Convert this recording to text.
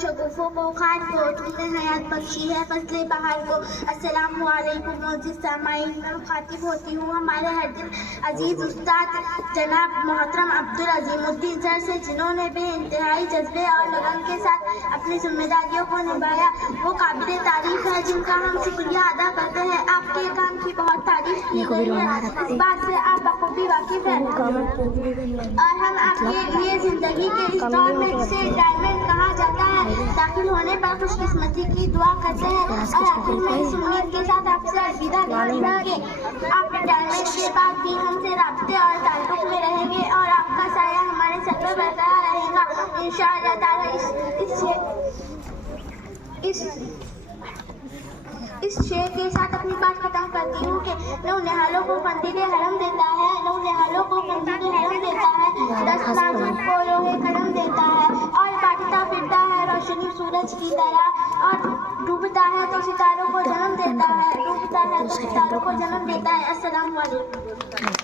شگوفوں کو خار کو تم نے حیات بخشی ہے فصل بہار کو۔ السلام علیکم معزز سامعین، میں مخاطب ہوتی ہوں ہمارے ہر دل عزیز استاد جناب محترم عبدالعظیم الدین سر سے، جنہوں نے بے انتہائی جذبے اور لگن کے ساتھ اپنی ذمہ داریوں کو نبھایا۔ وہ قابل تعریف ہے جن کا ہم شکریہ ادا کرتے ہیں۔ آپ کے کام کی بہت تعریف کی گئی ہے، اس بات سے آپ بخوبی واقف ہیں، اور ہم آپ کے لیے زندگی کے اس دور میں جسے ریٹائرمنٹ کہا جاتا ہے داخل ہونے پر خوش قسمتی کی دعا کرتے ہیں، اور آخر میں اس امید کے ساتھ آپ سے الوداع کہتے ہیں کہ آپ ریٹائرمنٹ کے بعد بھی ہم سے رابطے اور تعلق میں رہیں گے، اور آپ کا سایہ ہمارے سر پر برقرار رہے گا انشاءاللہ تعالیٰ۔ اس شعر کے ساتھ اپنی بات ختم کرتی ہوں کہ نو نہالوں کو قندیل حرم دیتا ہے، نو نہالوں کو قندیل حرم دیتا ہے، دست نازک کو لوہے قلم دیتا ہے، اور بانٹتا پھرتا ہے روشنی سورج کی طرح، اور ڈوبتا ہے تو ستاروں کو جنم دیتا ہے، ڈوبتا ہے تو ستاروں کو جنم دیتا ہے۔ السلام علیکم۔